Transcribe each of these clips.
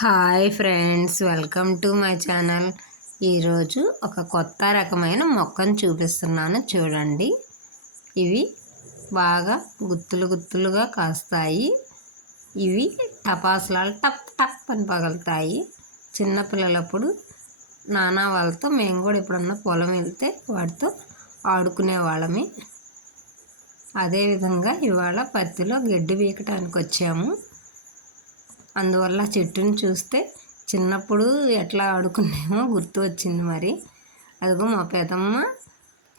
Hi friends, welcome to my channel. ఈరోజు ఒక కొత్త రకమైన మొక్కను చూపిస్తున్నాను, చూడండి. ఇవి బాగా గుత్తులు గుత్తులుగా కాస్తాయి. ఇవి టపాసులాలు టప్ టప్ అని పగులుతాయి. చిన్నపిల్లలప్పుడు నాన్న వాళ్ళతో మేము కూడా ఎప్పుడన్నా పొలం వెళ్తే వాటితో ఆడుకునే వాళ్ళమే. అదేవిధంగా ఇవాళ పత్తిలో గడ్డి పీకటానికి వచ్చాము. అందువల్ల చెట్టుని చూస్తే చిన్నప్పుడు ఎట్లా ఆడుకున్నామో గుర్తు వచ్చింది. మరి అదిగో మా పెదమ్మ,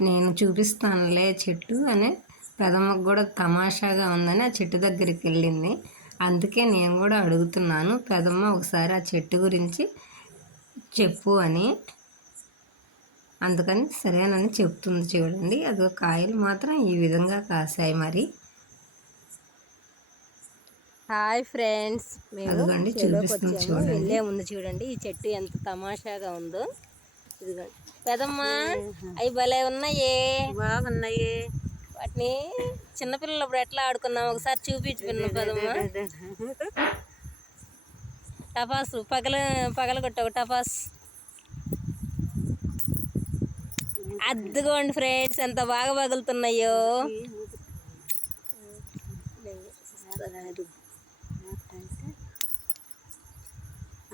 నేను చూపిస్తానులే చెట్టు అని పెదమ్మకు కూడా తమాషాగా ఉందని ఆ చెట్టు దగ్గరికి వెళ్ళింది. అందుకే నేను కూడా అడుగుతున్నాను, పెదమ్మ ఒకసారి ఆ చెట్టు గురించి చెప్పు అని. అందుకని సరేనని చెప్తుంది. చూడండి, అదిగో కాయలు మాత్రం ఈ విధంగా కాసాయి. మరి హాయ్ ఫ్రెండ్స్, మేము చెరువుకి వచ్చాము. వెళ్ళే ముందు చూడండి ఈ చెట్టు ఎంత తమాషాగా ఉందో. ఇదిగోండి పెదమ్మ, అవి భలే ఉన్నాయి, బాగున్నాయి. వాటిని చిన్నపిల్లలు అప్పుడు ఎట్లా ఆడుకున్నాం ఒకసారి చూపించుకున్నాం పెదమ్మ. టపాసు పగలగొట్ట టపాస్. అద్దుకోండి ఫ్రెండ్స్, ఎంత బాగా పగులుతున్నాయో.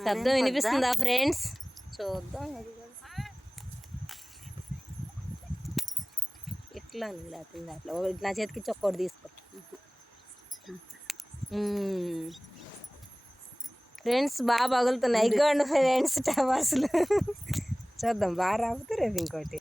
శబ్దం వినిపిస్తుందా ఫ్రెండ్స్? చూద్దాం. ఇట్లా అట్లా నా చేతికి చొక్కోటి తీసుకో ఫ్రెండ్స్. బాగా పగులుతున్నాయి. ఇగోండి ఫ్రెండ్స్ టపాసులు. చూద్దాం, బాగా రాకపోతే రేపు ఇంకోటి.